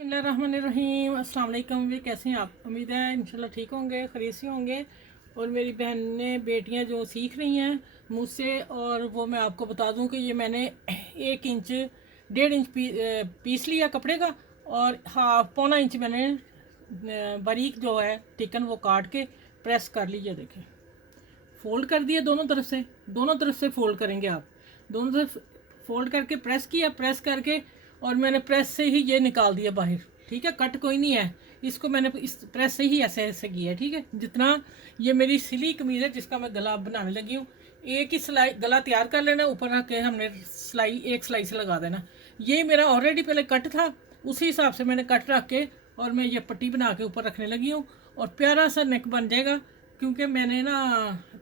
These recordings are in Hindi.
बिस्मिल्लाहिर्रहमानिर्रहीम। अस्सलाम वालेकुम। वे कैसे हैं आप? उम्मीद है इंशाल्लाह ठीक होंगे, खरीद से होंगे। और मेरी बहनें बेटियां जो सीख रही हैं मुझसे, और वो मैं आपको बता दूं कि ये मैंने 1 इंच 1.5 इंच पीस लिया कपड़े का, और हाफ पौना इंच मैंने बारीक जो है टिकन वो काट के प्रेस कर लीजिए। देखें, फोल्ड कर दिए दोनों तरफ से फोल्ड करेंगे आप। दोनों तरफ फोल्ड करके प्रेस किया, प्रेस करके और मैंने प्रेस से ही ये निकाल दिया बाहर। ठीक है, कट कोई नहीं है, इसको मैंने इस प्रेस से ही ऐसे ऐसे किया है। ठीक है, जितना ये मेरी सिली कमीज है जिसका मैं गला बनाने लगी हूँ, एक ही सिलाई गला तैयार कर लेना, ऊपर रख के हमने एक सिलाई से लगा देना। ये मेरा ऑलरेडी पहले कट था, उसी हिसाब से मैंने कट रख के और मैं ये पट्टी बना के ऊपर रखने लगी हूँ, और प्यारा सा नेक बन जाएगा। क्योंकि मैंने ना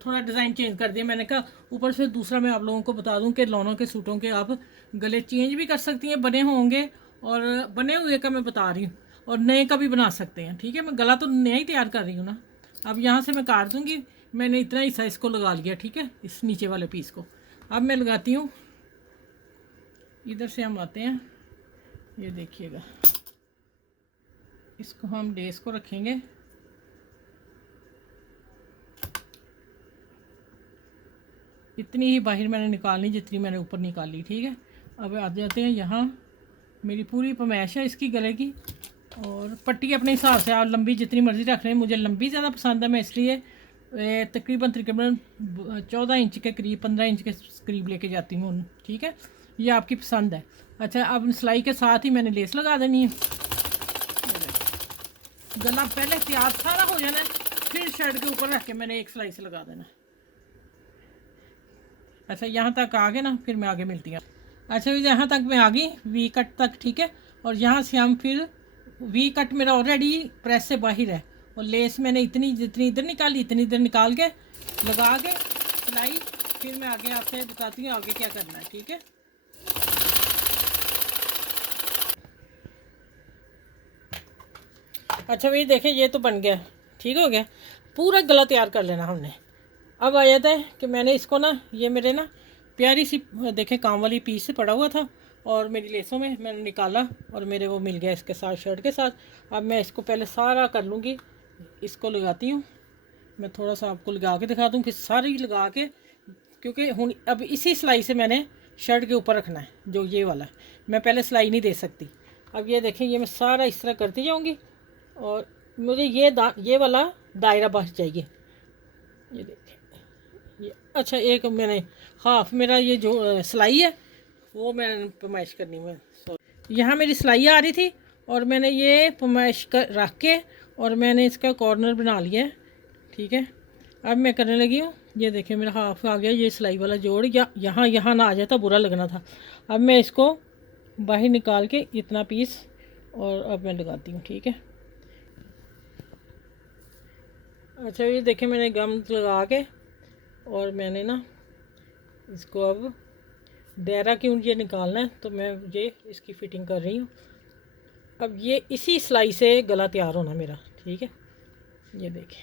थोड़ा डिज़ाइन चेंज कर दिया, मैंने कहा ऊपर से दूसरा मैं आप लोगों को बता दूं कि लॉनों के सूटों के आप गले चेंज भी कर सकती हैं, बने होंगे, और बने हुए का मैं बता रही हूँ, और नए का भी बना सकते हैं। ठीक है, मैं गला तो नया ही तैयार कर रही हूँ ना। अब यहाँ से मैं काट दूँगी, मैंने इतना हिस्सा इसको लगा लिया। ठीक है, इस नीचे वाले पीस को अब मैं लगाती हूँ। इधर से हम आते हैं, ये देखिएगा, इसको हम लेस को रखेंगे। इतनी ही बाहर मैंने निकालनी जितनी मैंने ऊपर निकाली। ठीक है, अब आ जाते हैं यहाँ। मेरी पूरी पमैश है इसकी गले की, और पट्टी अपने हिसाब से आप लंबी जितनी मर्ज़ी रख रहे हैं। मुझे लंबी ज़्यादा पसंद है, मैं इसलिए तकरीबन 14 इंच के करीब, 15 इंच के करीब लेके जाती हूँ। ठीक है, ये आपकी पसंद है। अच्छा, अब सिलाई के साथ ही मैंने लेस लगा देनी है। गला पहले तैयार सारा हो जाना है, फिर शर्ट के ऊपर रख के मैंने एक सिलाई से लगा देना है। अच्छा, यहाँ तक आ गए ना, फिर मैं आगे मिलती हूँ। अच्छा, यहाँ तक मैं आ गई वी कट तक। ठीक है, और यहाँ से हम फिर वी कट मेरा ऑलरेडी प्रेस से बाहर है, और लेस मैंने इतनी जितनी इधर निकाली इतनी इधर निकाल के लगा के सिलाई, फिर मैं आगे आपसे बताती हूँ आगे क्या करना है। ठीक है, अच्छा भाई देखें, ये तो बन गया, ठीक हो गया। पूरा गला तैयार कर लेना हमने। अब आ जाता है कि मैंने इसको ना, ये मेरे ना प्यारी सी देखें काम वाली पीस से पड़ा हुआ था, और मेरी लेसों में मैंने निकाला और मेरे वो मिल गया इसके साथ, शर्ट के साथ। अब मैं इसको पहले सारा कर लूँगी, इसको लगाती हूँ। मैं थोड़ा सा आपको लगा के दिखा दूँ, फिर सारी लगा के, क्योंकि हूँ अब इसी सिलाई से मैंने शर्ट के ऊपर रखना है, जो ये वाला है। मैं पहले सिलाई नहीं दे सकती। अब ये देखें, ये मैं सारा इस तरह करती जाऊँगी, और मुझे ये वाला दायरा बच चाहिए। ये देखिए, ये अच्छा, एक मैंने हाफ मेरा ये जो सिलाई है वो मैंने पमाइश करनी है। सॉरी, यहाँ मेरी सिलाई आ रही थी, और मैंने ये पमाइश कर रख के और मैंने इसका कॉर्नर बना लिया है। ठीक है, अब मैं करने लगी हूँ। ये देखिए, मेरा हाफ आ गया, ये सिलाई वाला जोड़ या यहाँ ना आ जाता, बुरा लगना था। अब मैं इसको बाहर निकाल के इतना पीस, और अब मैं लगाती हूँ। ठीक है, अच्छा, ये देखिए, मैंने गम लगा के, और मैंने ना इसको अब दायरा क्यों ये निकालना है, तो मैं ये इसकी फ़िटिंग कर रही हूँ। अब ये इसी सिलाई से गला तैयार होना मेरा। ठीक है, ये देखें,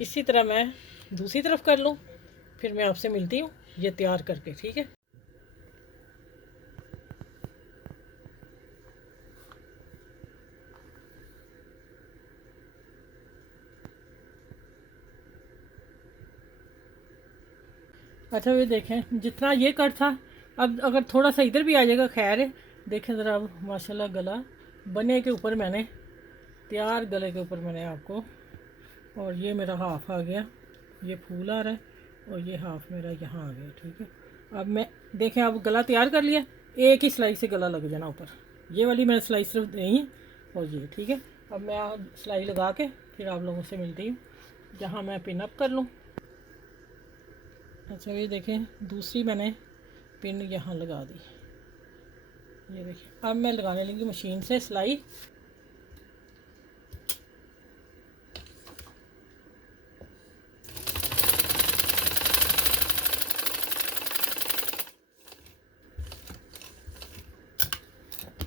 इसी तरह मैं दूसरी तरफ कर लूँ, फिर मैं आपसे मिलती हूँ ये तैयार करके। ठीक है, अच्छा, ये देखें, जितना ये कट था, अब अगर थोड़ा सा इधर भी आ जाएगा खैर है। देखें ज़रा, अब माशाल्लाह गला बने के ऊपर मैंने तैयार, गले के ऊपर मैंने आपको, और ये मेरा हाफ आ गया, ये फूल आ रहा है, और ये हाफ मेरा यहाँ आ गया। ठीक है, अब मैं देखें, अब गला तैयार कर लिया, एक ही सिलाई से गला लग जाना ऊपर। ये वाली मैंने सिलाई सिर्फ नहीं है, और ये ठीक है। अब मैं सिलाई लगा के फिर आप लोगों से मिलती हूँ, जहाँ मैं पिन अप कर लूँ। अच्छा, ये देखें, दूसरी मैंने पिन यहाँ लगा दी। ये देखिए, अब मैं लगाने लगी मशीन से सिलाई।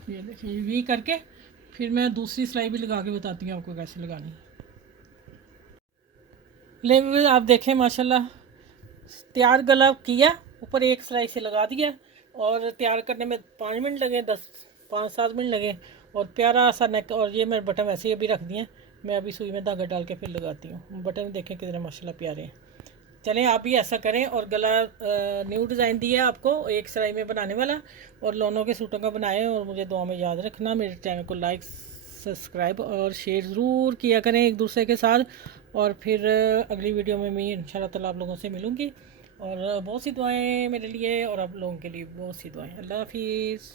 ये देखिए, वी करके फिर मैं दूसरी सिलाई भी लगा के बताती हूँ आपको कैसे लगानी है। ले आप देखें, माशाल्लाह तैयार गला किया, ऊपर एक सिलाई से लगा दिया, और तैयार करने में 5 मिनट लगे, 10 5-7 मिनट लगे और प्यारा सा नेक। और ये मैं बटन वैसे ही अभी रख दिए हैं, मैं अभी सुई में धागा डाल के फिर लगाती हूँ। बटन देखें कितने माशाल्लाह प्यारे हैं। चलें आप भी ऐसा करें। और गला न्यू डिज़ाइन दिया आपको एक सिलाई में बनाने वाला, और लोनों के सूटों का बनाएं। और मुझे दुआ में याद रखना, मेरे चैनल को लाइक सब्सक्राइब और शेयर ज़रूर किया करें एक दूसरे के साथ। और फिर अगली वीडियो में मैं इंशाल्लाह ताला आप लोगों से मिलूँगी। और बहुत सी दुआएं मेरे लिए और आप लोगों के लिए बहुत सी दुआएं। अल्लाह हाफिज़।